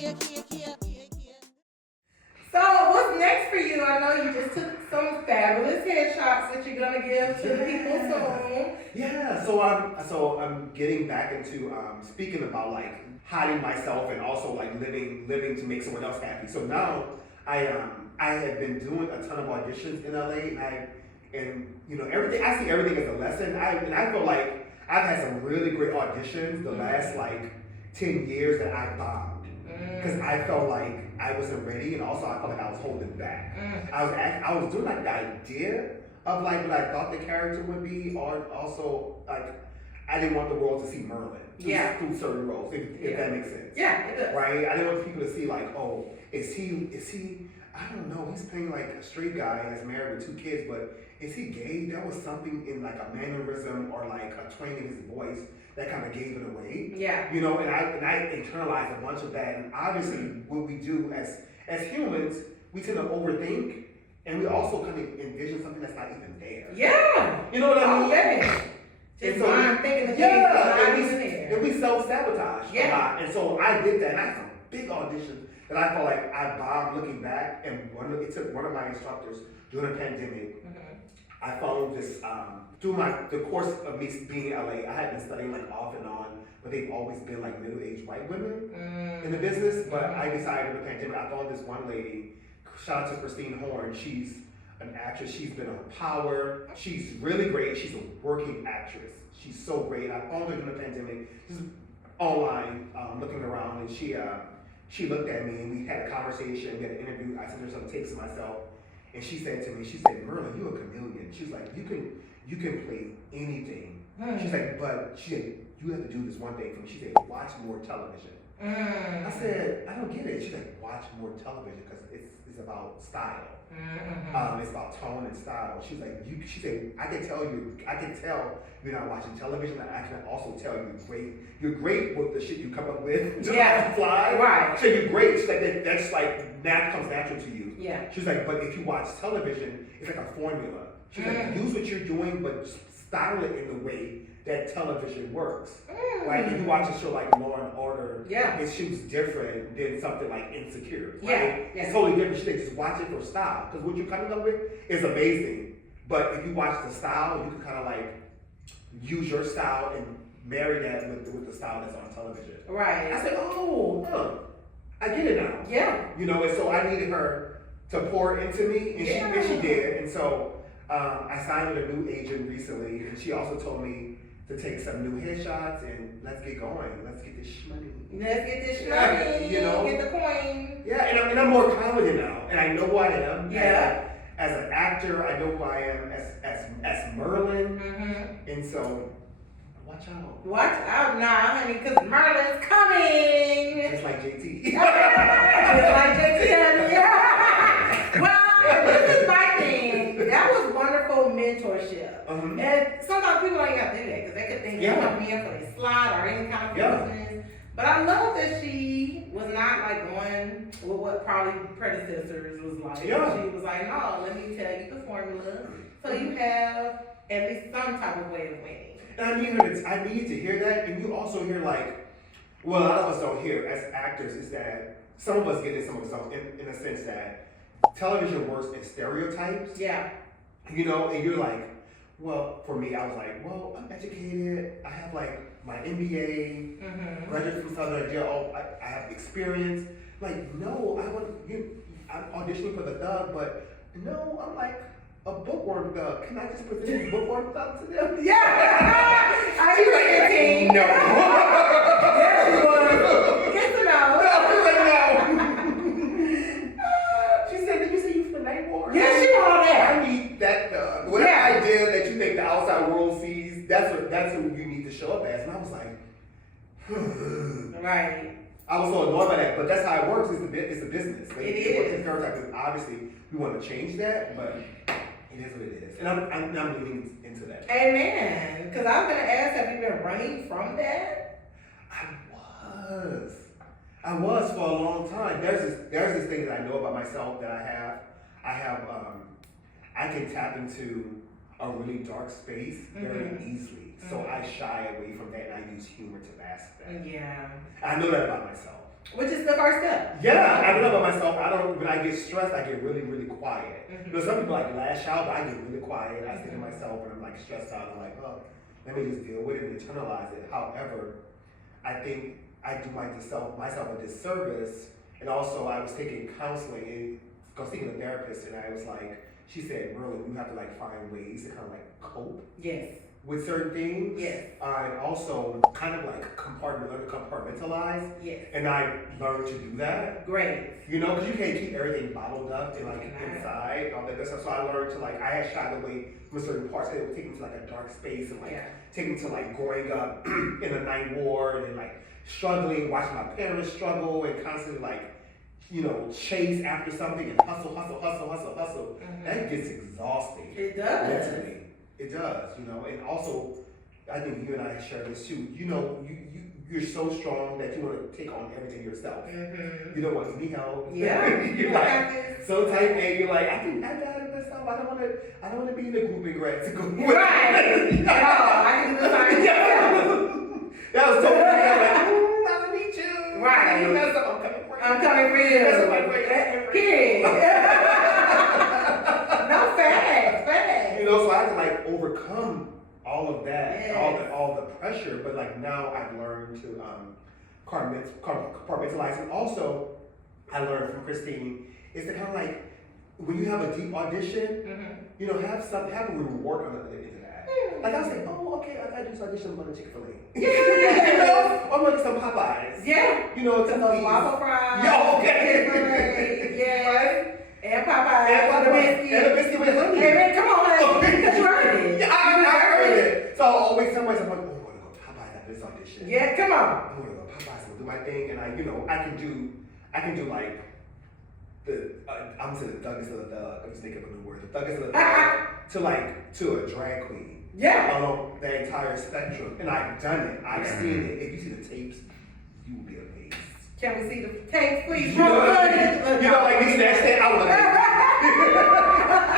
So what's next for you? I know you just took some fabulous headshots that you're gonna give to the people soon. Yeah, so I'm getting back into speaking about like hiding myself and also like living to make someone else happy. So now I have been doing a ton of auditions in LA, and you know everything. I see everything as a lesson. I feel like I've had some really great auditions the last like 10 years that I bombed because I felt like I wasn't ready, and also I felt like I was holding back. I was doing like the idea of like what I thought the character would be, or also like I didn't want the world to see Merlin through certain roles, if that makes sense. Yeah, it does. Right? I didn't want people to see like, oh, is he? I don't know. He's playing like a straight guy that's married with 2 kids, but is he gay? There was something in like a mannerism or like a twang in his voice that kind of gave it away. Yeah. You know, and I internalized a bunch of that. And obviously, what we do as humans, we tend to overthink, and we also kind of envision something that's not even there. Yeah. You know what I mean? Yeah. Just mind thinking the things not even there. And we self-sabotage a lot. And so I did that. And I had some big auditions that I felt like I bombed looking back. And it took one of my instructors during the pandemic. I found this, through the course of me being in LA, I had been studying like off and on, but they've always been like middle-aged white women in the business. But I decided in the pandemic, I found this one lady, shout out to Christine Horn. She's an actress. She's been on Power. She's really great. She's a working actress. She's so great. I found her during the pandemic, just online, looking around, and she looked at me and we had a conversation. We had an interview. I sent her some takes of myself, and she said to me, Merlin, you're a chameleon. She's like, you can play anything. She's like, but she said, you have to do this one thing for me. She said, watch more television. I said, I don't get it. She's like, watch more television because it's about style. It's about tone and style. She's like, she said, I can tell you're not watching television. I can also tell you're great with the shit you come up with just off the fly. Right. So you're great. She's like, that's like comes natural to you. Yeah. She's like, but if you watch television, it's like a formula. She's like, use what you're doing, but style it in the way that television works. Like if you watch a show like Law and Order, it shoots different than something like Insecure. Right? It's totally different. She said, just watch it for style. Because what you're coming up with is amazing. But if you watch the style, you can kind of like use your style and marry that with the style that's on television. Right. I said, I get it now. Yeah. You know, and so I needed her to pour into me, and she did. And so I signed with a new agent recently, and she also told me to take some new headshots and let's get going. Let's get this shmoney. Let's get this shmoney. You know, get the coin. Yeah, and I'm more confident now, and I know who I am. Yeah. As an actor, I know who I am as Merlin, and so watch out. Watch out now, honey, because Merlin's coming. Just like JT. Just like JT. Yeah. Well, this is my thing. That was wonderful mentorship. And sometimes people don't even have to do that because they could think they're coming in for a slot or any kind of business. But I love that she was not like going with what probably predecessors was like. She was like, no, let me tell you the formula so you have at least some type of way of winning. And I need to hear that, and you also hear like, well, a lot of us don't hear as actors is that some of us get it, some of us don't, in a sense that television works in stereotypes. Yeah. You know, and you're like, well, for me, I was like, well, I'm educated. I have like my MBA, graduated from Southern Jail. I have experience. Like, no, I'm auditioning for the Thug, but no, I'm like a bookworm Thug. Can I just present this bookworm Thug to them? Yeah. I was like, no. Yes, she was. Get to know. She said, did you say you from Nightmare? Yes, she was there. I need that Thug. Whatever idea that you think the outside world sees, that's who you need to show up as. And I was like, right. I was so annoyed by that, but that's how it works. It's a business. Like, it is. Stereotypes. Obviously, we want to change that, but it is what it is. And I'm leaning into that. Amen. Because I was going to ask, have you been running from that? I was for a long time. There's this thing that I know about myself that I can tap into a really dark space very easily. So I shy away from that and I use humor to mask that. Yeah. I know that about myself. Which is the first step. Yeah, I don't know about myself. When I get stressed, I get really, really quiet. Mhm. You know, some people like lash out, but I get really quiet. I think to myself when I'm like stressed out, I'm like, oh, let me just deal with it and internalize it. However, I think I do myself a disservice. And also, I was taking counseling, and I was taking a therapist, and I was like, she said, Merlin, you have to like find ways to kind of like cope Yes. with certain things. Yes. And also kind of like compartmentalize. Yes. And I learned to do that. Great. You know, because you can't keep everything bottled up and like Right. inside and all that good stuff. So I learned to like, I had shied away from certain parts, and it would take me to like a dark space and like take me to like growing up in a night ward and like struggling, watching my parents struggle and constantly like, you know, chase after something and hustle. Mm-hmm. That gets exhausting. It does. Mentally. It does, you know, and also, I think you and I share this too. You know, you're so strong that you want to take on everything yourself. Mm-hmm. You don't want any help. Yeah. You're like so type A. You're like, I got it myself. I don't want to be in a group and grad school. Right. No, I can do it by myself. That was so funny. I'm like, I don't need you. Right. That's I'm coming for you. I'm coming for you. That's my great. Period. No, facts. You know, so I had to like overcome all of that, Yes. all the pressure. But like now I've learned to compartmentalize, and also I learned from Christine is to kind of like when you have a deep audition, you know, have a reward on the end of that. Like I was like, oh, okay, I do this audition, I'm going to Chick-fil-A. Yeah. You know, I'm going to some Popeyes. Yeah. You know, Some of those waffle fries. Yo, okay. Yeah. Right? And Popeyes. And a biscuit with honey. Hey, man, come on, honey. Because you heard it. Yeah, I heard it. So I always tell myself, like, oh, I'm going to go to Popeyes after this audition. Yeah, come on. I'm going to go to Popeyes and do my thing. And I can do like, I'm to the thuggest of the thug. I'm just making up a new word. The thuggest of the thug to a drag queen. Yeah. Along the entire spectrum. And I've done it. I've seen it. If you see the tapes, you will be amazed. Can we see the tapes, please? You know, like these next day, I was like,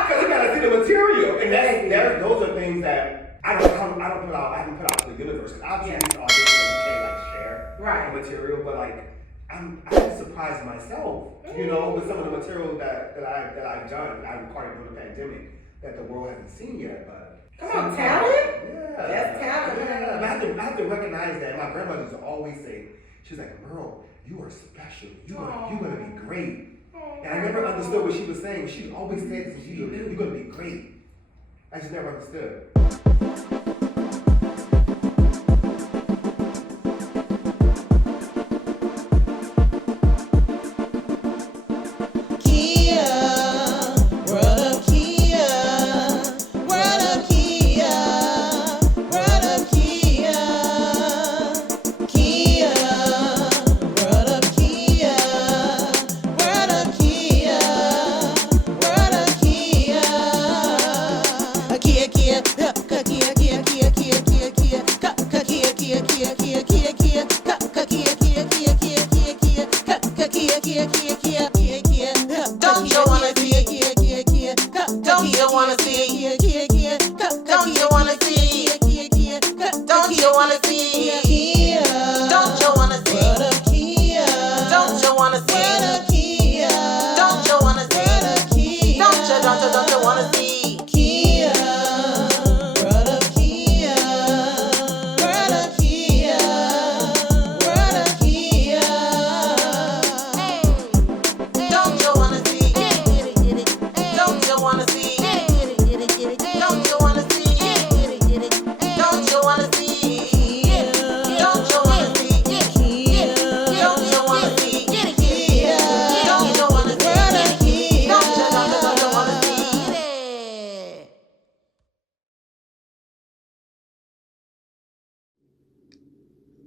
because you gotta see the material. And those are things that I haven't put out to the universe. Because obviously these auditions that you can't like share the material, but like, I'm surprised myself, you know, with some of the material that I've done. I recorded during the pandemic that the world hasn't seen yet, but. Come on, talent? Yeah. That's talent. Yeah. But I have to recognize that. My grandmother used to always say, she's like, Merle, you are special. You're gonna be great. And I never understood what she was saying. She always said, you're gonna be great. I just never understood.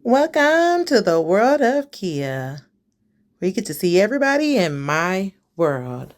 Welcome to the world of Kia. We get to see everybody in my world.